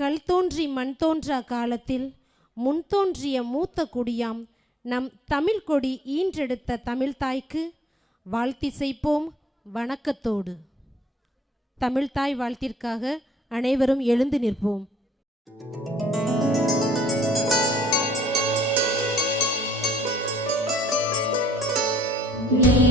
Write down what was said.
கல் தோன்றி மண் தோன்றா காலத்தில் முன் தோன்றிய மூத்த குடியாம் நம் தமிழ் கொடி ஈன்றெடுத்த தமிழ்தாய்க்கு வாழ்த்திசைப்போம் வணக்கத்தோடு. தமிழ்தாய் வாழ்த்திற்காக அனைவரும் எழுந்து நிற்போம். நீ